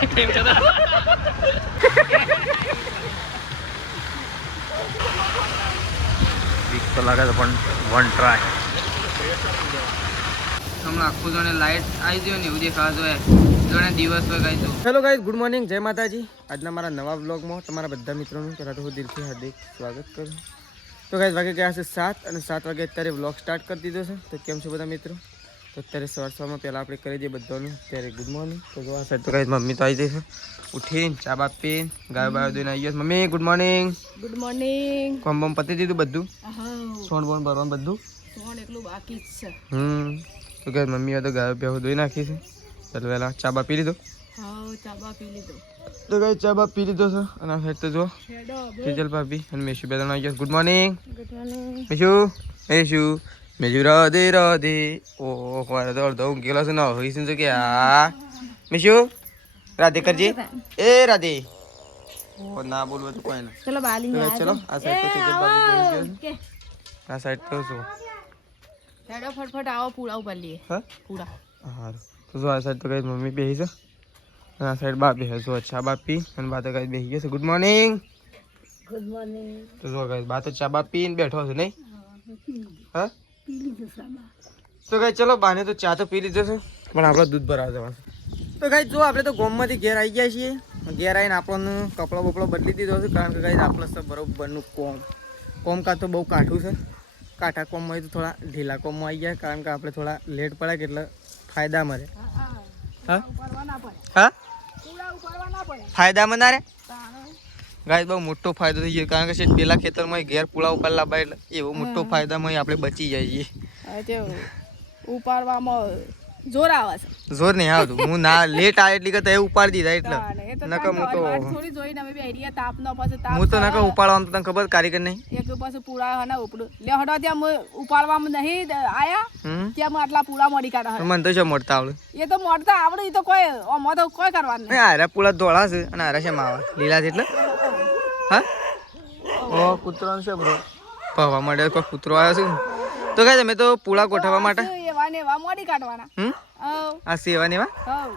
બીક તો લાગે છે પણ વન ટ્રાય. હમણાં આખું જાણે લાઈટ આવી ગયો ને એવું દેખાવા જોઈએ જાણે દિવસ હોય ગાઈ તો. હેલો ગાઈઝ, ગુડ મોર્નિંગ, જય માતાજી. આજના મારા નવા વ્લોગમાં તમારા બધા મિત્રોનું પહેલાં તો હું દિલથી હાર્દિક સ્વાગત કરું. તો ગાઈઝ વાગે ગયા છે 7 અને 7 વાગે અત્યારે વ્લોગ સ્ટાર્ટ કરી દીધો છે. તો કેમ છો બધા મિત્રો? તો અત્યારે સવારમાં પહેલાં આપણે કરી દઈએ બધાનું ત્યારે ગુડ મોર્નિંગ. તો જો આ સાઈડ તો ગાઈઝ મમ્મી તો આવી જશે ઉઠીને ચા બા પીને ગાય બાય દઈને આવી ગયો. Mummy good morning. Good morning. કોમ બમ પતી દીધું બધું? સોન બોન ભરવાનું બધું સોન એકલું બાકી જ છે. તો ગાઈઝ મમ્મીએ તો ગાય બેહો ધોઈ નાખી છે. ચાલો વહેલા ચા બા પી લીધો? હા, ચાબા પી લીધો. તો ગાઈઝ ચા બા પી લીધો છે અને આ સાઈડ તો જો તેજલ ભાભી અને મેશુ બે જણા આવી ગયા. Good morning. Good morning. મેશુ રાધે રાધે. ઓહો મારે તો અડધો ઊંઘેલો છે ને હોય શું છે કે આ મેશુ રાધે કરજે. એ રાધે. ઓ ના બોલવું તો કોઈ ના. ચલો બાલી ને ચલો આ સાઈડ તો તેજલ ભાભી બેસી ગયા છે. આ સાઈડ તો શું હેડો ફટફટ આવો પૂરા ઉપર લઈએ. હા પૂરા. હા તો જો આ સાઈડ તો કઈ મમ્મી બેસી છે અને આ સાઈડ બા બેસે જો ચા બા પી અને બા તો કઈ બેસી ગયા છે. Good morning. Good morning. તો જો કઈ બા તો ચા બા પીને બેઠો છે નહીં? હા પી લીધો સાબા. તો કઈ ચલો બાને તો ચા તો પી લીધો છે પણ આપણે દૂધ ભરાવા જવાનું. તો કઈ જો આપણે તો ગોમમાંથી ઘેર આવી ગયા છીએ. ઘેર આવીને આપણને કપડો બપડો બદલી દીધો છે કારણ કે કઈ આપણે તો બરોબરનું કોમ કાં તો બહુ કાઠું છે. કાંઠા કોમમાં હોય તો થોડા ઢીલા કોમમાં આવી ગયા કારણ કે આપણે થોડા લેટ પડે કે એટલે ફાયદા મળે. હા હા ફાયદામાં ના રે ગાય બહુ મોટો ફાયદો થઈ ગયો કારણ કે છે પેલા ખેતરમાં ઘેર પુળા ઉપર લાવવા એટલે એવો મોટો ફાયદામાં આપણે બચી જઈએ. ઉપાડવામાં જોર આવે છે. જોર નહીં આવતું. હું ના લેટ આવે એટલી કરતા એ ઉપાડી દીધા એટલે નકર હું તો થોડી જોઈને અમે બેરિયા તાપનો પછી તાપ હું તો નકર ઉપાડવામાં તો તને ખબર કારીગર નહીં એક પછી પૂરા હને ઉપડું લે હડો ત્યાં ઉપાડવામાં નહીં આયા ત્યાં આટલા પૂરા મળી કાઢા. મને તો છે મોડતા આવડે. એ તો મોડતા આવડે એ તો કોઈ આમાં તો કોઈ કરવાનું નહીં. આરા પુલા ધોળા છે અને આરા છે માવા લીલા છે એટલે હા. ઓ કૂતરાનું છે બ્રો પવા મળે કોઈ કૂતરો આવ્યો છે. તો કઈ તમે તો પુલા ગોઠવવા માટે એવા ને એવા મોડી કાઢવાના. આ સેવા ને એવા. હવ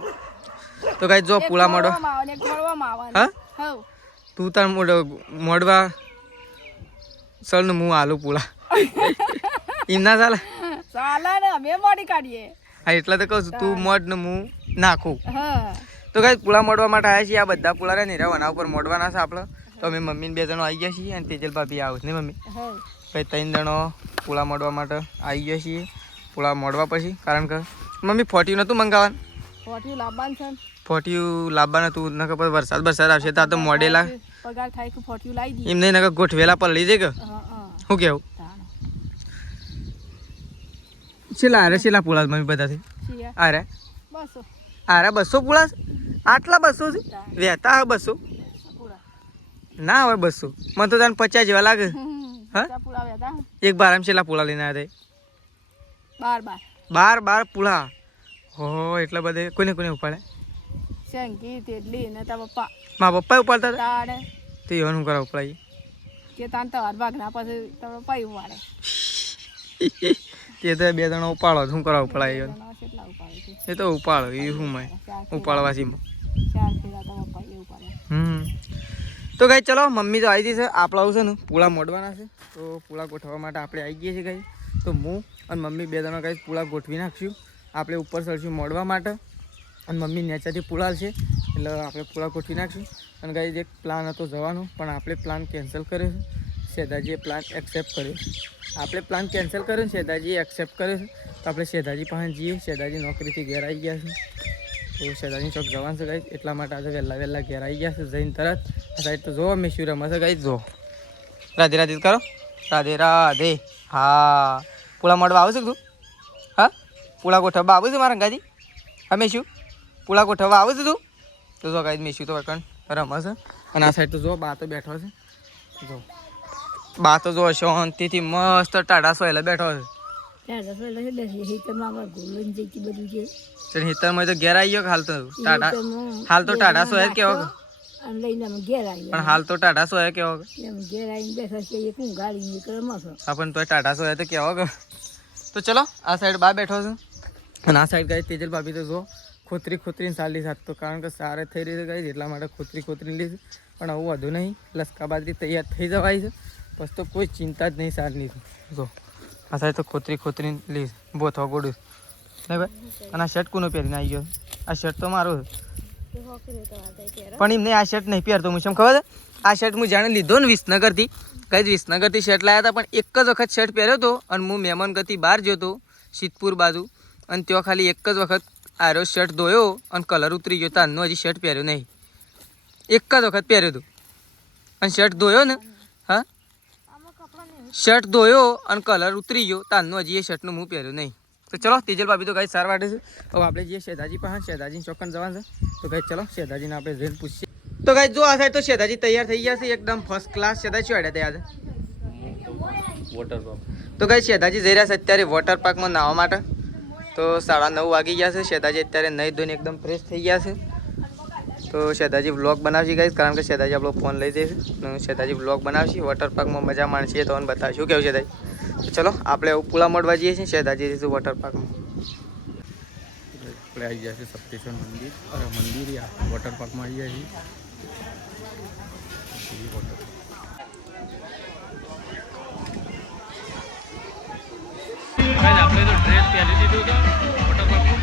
તો કઈ જો પુલા મોડો એક ઘોડવામાં આવવાનું. હા હવ તું તાર મોડવા સર નું હું આલુ પુલા એમ ના ચાલે. ચાલે ને અમે મોડી કાઢીએ. હા એટલે તો કહું છું તું મોડ ને હું નાખું. હા તો કઈ પુલા મોડવા માટે આવ્યા છીએ. આ બધા પુલા રે ને એના ઉપર મોડવાના છે આપણે. તો અમે મમ્મી ને બે જણો આવી ગયા છીએ અને તેજલ ભાભી આવું ને મમ્મી ભાઈ 3 જણો પુલા મોડવા માટે આવી ગયા છીએ. પુલા મોડવા પછી કારણ કે મમ્મી ફોટ્યું નતું મંગાવવાનું. ફોટ્યું લાવવાનું છે. ફોટ્યું લાવવાનું હતું ન ખબર વરસાદ આવશે તો આ તો મોડેલા પગાર થાય કે ફોટ્યું લાવી દઈએ. એમ નહીં નકર ગોઠવેલા પર લઈ જાય કે શું કેવું છેલ્લા અરે છેલ્લા પુલા મમ્મી બધાથી અરે બસો અરે 200 પુલા આટલા 200 છે વહેતા 200 ના હવે 200 મને તો તને 50 જેવા લાગે. હા એક બાર આમ છેલ્લા પુલા લઈને આવ્યા 12 પુલા. હો એટલે બધે કોને ઉપાડે? શંકી તેડલી ને તા પપ્પા. મારા પપ્પા ઉપાડતા હતા તાડે તો એવું શું કરા ઉપાડીએ કે તાન તો હર ભાગના પછી તા પપ્પા ઉપાડે. તે તો 2 જણા ઉપાડો શું કરા ઉપાડાય? કેટલા ઉપાડે છે એ તો ઉપાડો એ શું મેં ઉપાડવાસીમાં 4 ફેરા તો પપ્પા એ ઉપાડે. તો કઈ ચલો મમ્મી તો આવી જશે. આપણા છે ને પુલા મોડવાના છે તો પુલા ગોઠવવા માટે આપણે આવી ગયા છીએ કઈ. તો હું અને મમ્મી 2 જણા કઈ પુલા ગોઠવી નાખશું. આપણે ઉપર ચડશું મોડવા માટે અને મમ્મી નેચાથી પુલા છે એટલે આપણે પુલા ગોઠવી નાખશું. અને કઈ એક પ્લાન હતો જવાનો પણ આપણે પ્લાન કેન્સલ કર્યો છે. શેધાજીએ પ્લાન એક્સેપ્ટ કર્યો. આપણે પ્લાન કેન્સલ કર્યો ને શેધાજીએ એક્સેપ્ટ કર્યો છે તો આપણે શેધાજી પાસે જઈએ. શેધાજી નોકરીથી ઘેર આવી ગયા છે તો શેધાજી ચોક જવાનું છે ગાઈ એટલા માટે આજે વહેલા ઘેર આવી ગયા છે. જઈને તરત આ સાઈડ તો જોવો મેં શું રમશે ગાઈ જો. રાધે રાધે કરો. રાધે રાધે. હા પુલા મોડવા આવે છે તું? હા પુલા ગોઠવવા આવે છે મારા ગાજી? હા મેં શું પુલા ગોઠવવા આવે છે તું? તો જો ગાઈ મેં શું તો કણ રમશે. અને આ સાઈડ તો જો બા તો બેઠો છે. જો બા તો જો શાંતિથી મસ્ત ટાઢા સોયલા બેઠો છે. હિતરમાં તો ઘેર આવી ગયો હાલ તો ટાઢા સોય કેવો પણ હાલ તો ટાઢા સોય કેવો પણ તો ટાઢા સોય તો કેવો. તો ચલો આ સાઈડ બા બેઠો છે અને આ સાઈડ ગાય તેજલ ભાભી તો જો ખોતરીને સાર લીધી તો કારણ કે સારે થઈ રહી છે ગાઈસ એટલા માટે ખોતરીને લીધી પણ આવું વધુ નહીં લસકા બાજરી તૈયાર થઈ જવાય છે બસ તો કોઈ ચિંતા જ નહીં સારની જો આ સાહેબ તો ખોતરીને લીધી બોથવા ગોડું નહીં ભાઈ અને આ શર્ટ કોનો પહેરીને આવી ગયો આ શર્ટ તો મારો છે પણ એમને આ શર્ટ નહીં પહેરતો હું શું ખબર છે આ શર્ટ હું જાણે લીધો ને વિસનગરથી કઈ વિસનગરથી શર્ટ લાવ્યા હતા પણ એક જ વખત શર્ટ પહેર્યો હતો અને હું મહેમાન ગતિ બહાર ગયો હતો સિદ્ધપુર બાજુ અને ત્યાં ખાલી એક જ વખત આરો શર્ટ ધોયો અને કલર ઉતરી ગયો તારનો હજી શર્ટ પહેર્યો નહીં એક જ વખત પહેર્યો હતો અને શર્ટ ધોયો ને હા શર્ટ ધોયો અને કલર ઉતરી ગયો તારનો હજી એ શર્ટનું હું પહેર્યું નહીં તો ચલો તેજલ ભાભી તો ગાઈ સાર વાટે છે હવે આપણે જઈએ શેધાજી પાસે શેધાજીને ચોકન જવાનું છે તો ગાઈ ચલો શેધાજીને આપણે જઈને પૂછીએ તો ગાઈ જો આ સાઈડ તો શેધાજી તૈયાર થઈ ગયા છે એકદમ ફર્સ્ટ ક્લાસ શેધાજી શું હેડ્યા તૈયાર વોટર પાર્ક તો ગાઈ શેધાજી જઈ રહ્યા છે અત્યારે વોટર પાર્કમાં નાહવા માટે તો 9:30 વાગી ગયા છે શેધાજી અત્યારે નહીં ધોઈને એકદમ ફ્રેશ થઈ ગયા છે તો શેધાજી વ્લોગ બનાવશે ગાઈસ કારણ કે શેધાજી આપણો ફોન લઈ જશે શેધાજી વ્લોગ બનાવશે વોટર પાર્કમાં મજા માણશે તો બતાવશું કેવું શેધાજી તો ચલો આપણે પુલા મોડવા જઈએ છીએ શેધાજી જઈશું વોટર પાર્કમાં આપણે આવી ગયા છે સપ્તેશ્વર મંદિર વોટર પાર્કમાં આવી ગયા છીએ આપણે તો ડ્રેસ પહેરી દીધું હતું વોટર પાર્કમાં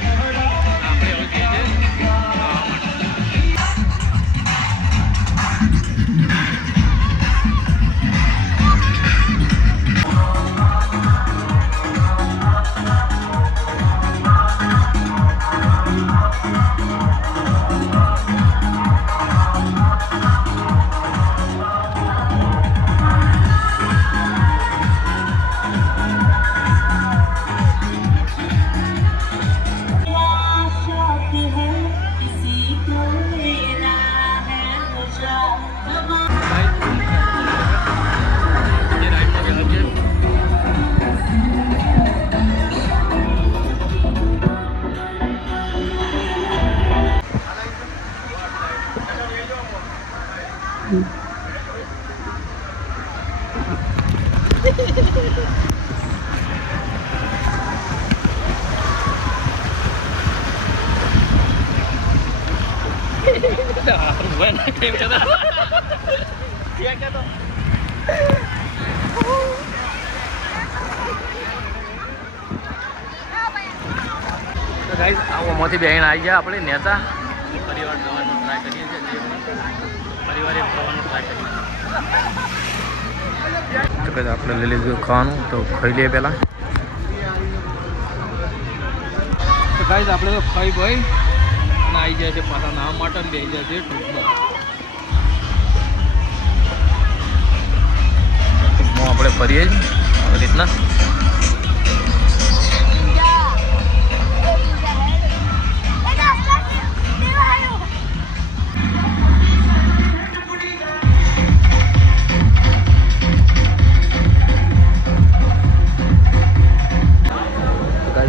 આપણે હવે જઈએ છીએ Bueno, ¿qué me da? ¿Qué quedó? તો ગાઈસ આમાંથી બેન આવી ગયા આપણે નેતા પરિવાર જવાનો ટ્રાય કરીએ છીએ પરિવારે જવાનો ટ્રાય કરીએ તો કદાચ આપણે લઈ લીધું ખાવાનું તો ખાઈ લઈએ પહેલાં તો ગાઈસ આપણે તો ખાઈ ભાઈ અને આવી જાય છે પાછા નામ માટે બે જાય છે ટૂંકમાં આપણે ફરીએ જ આવી રીતના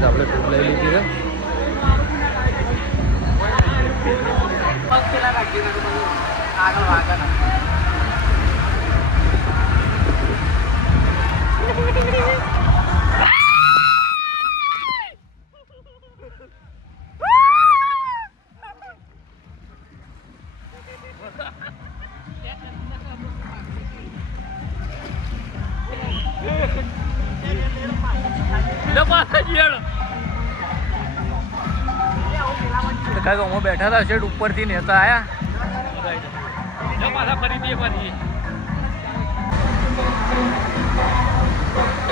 આપણે ટ્રીપ લઈ લીધી છે કાંઈ અમે બેઠા હતા શેડ ઉપરથી નેતા આવ્યા પાછા ફરી દઈએ પાછી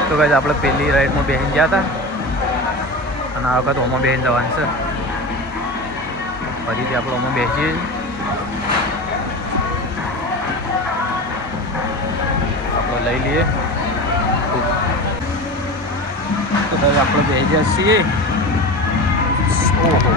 તો કાંઈ આપણે પહેલી રાઈડમાં બેસીને ગયા હતા અને આ વખત ઓમાં બેસીને જવાનું છે ફરીથી આપણે ઓમાં બેસીએ આપણે લઈ લઈએ તો કાંઈ આપણે બેસી ગયા છીએ ઓહો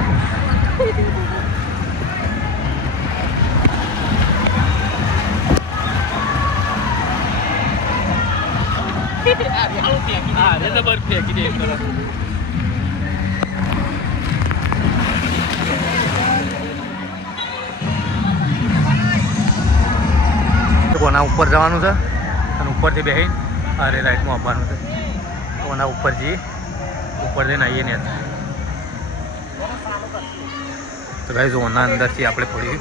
કોના ઉપર જવાનું છે અને ઉપરથી બેસીને અરે રાઈટમાં આવવાનું છે કોના ઉપર જઈએ ઉપર જઈને આવીએ ને તો ગાઈઝ ઓના અંદરથી આપણે પડીએ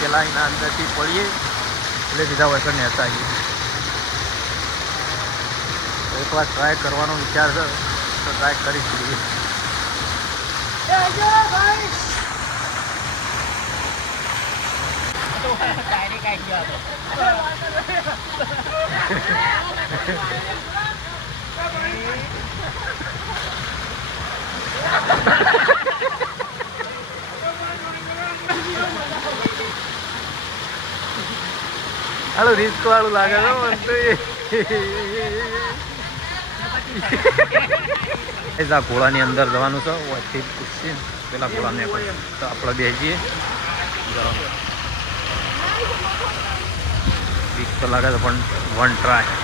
પેલા એના અંદરથી પડીએ એટલે સીધા વરસાદ નેતા આવીએ. એકવાર ટ્રાય કરવાનો વિચાર છે તો ટ્રાય કરી શકીએ. હાલો રિસ્ક વાળું લાગે છે મને તો. આ ઘોડાની અંદર જવાનું છે વચ્ચે પૂછીએ પેલા ઘોડાને તો આપણે બેસીએ રિસ્ક તો લાગે છે પણ વન ટ્રાય.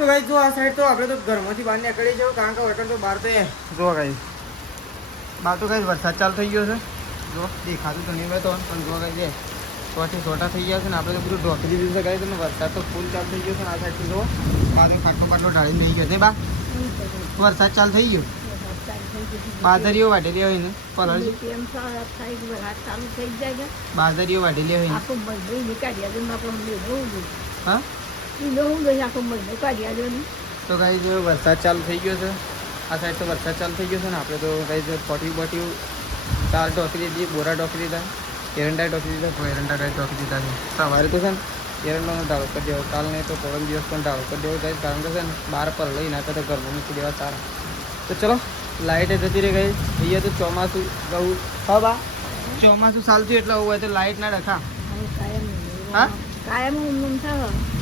તો ગાઈસ જો આ સાઈડ તો આપણે તો ઘરમાંથી બહાર નીકળી જાવ કારણ કે વગર તો બહાર તો જો ગાઈસ બહાર તો ગાઈસ વરસાદ ચાલુ થઈ ગયો છે. જો દેખાતું તો નહીં હોય તો પણ જો ગાઈસ સોથી સોટા થઈ ગયા છે ને આપણે તો બધું ઢોકી દીધું છે ગાઈસ. તમે વરસાદ તો ફૂલ ચાલુ થઈ ગયો છે ને આ સાઈડથી જો બાજુ ખાટલો ખાટલો ઢાળીને થઈ ગયો છે બા વરસાદ ચાલુ થઈ ગયો. બાદરીઓ વાટેલી હોય ને પલળજી બાદરીઓ વાટેલી હોય ને હા તો ગાઈસ વરસાદ ચાલુ થઈ ગયો છે. આ સાઈડ તો વરસાદ ચાલુ થઈ ગયો છે ને આપણે તો ગાઈસ પોટી બોટી 4 ઢોકી દીધી, બોરા ઢોકી દીધા, એરંડા ઢોકી દીધા, એરંડા ગાઈસ ઢોકી દીધા છે. સવારે તો છે ને એરંડાનો ઢાળો કરી દેવો, કાલ નહીં તો પરમ દિવસ પણ ઢાળો કરી દેવો ગાઈસ કારણ કે છે ને બહાર પર લઈ નાખે તો ઘરમાં મૂકી દેવા સારા. તો ચલો લાઇટ જતી રહી ગઈ. અહીંયા તો ચોમાસું ગયું હા બા ચોમાસું ચાલતું એટલે આવું હોય તો લાઇટ ના રખા હા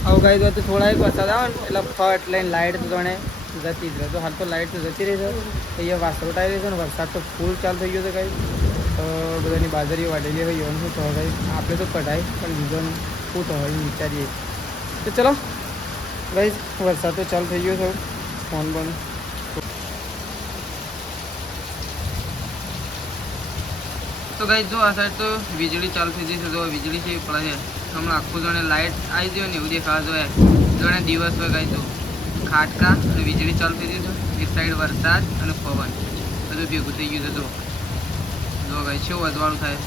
આવું ગાઈ તો થોડા એક વરસાદ આવે ને એટલે ફટ લઈને લાઇટ તો જાણે જતી જ રહે. તો હાલ તો લાઇટ તો જતી રહી છે. અહીંયા વાસરોટ આવી રહી છે ને વરસાદ તો ફૂલ ચાલુ થઈ ગયો છે ગાઈ. તો બધાની બાજરીઓ વાટેલી હોય એવું શું થવા ગાઈ આપણે તો કઢાય પણ બીજોનું શું થવા હોય વિચારીએ. તો ચલો ગાઈ વરસાદ તો ચાલુ થઈ ગયો છે. ફોન પણ તો ગાઈસ જો આ સાઈડ તો વીજળી ચાલુ થઈ જશે. જો વીજળી છે પડે છે હમણાં આખું જાણે લાઇટ આવી ગયો ને એવું દેખાવા જોઈએ જાણે દિવસ હોય ગાઈસ. તો ખાટકા અને વીજળી ચાલુ થઈ જશે. એક સાઈડ વરસાદ અને પવન બધું ભેગું થઈ ગયું છે. જો ગાઈસ કેવું અજવાળું થાય.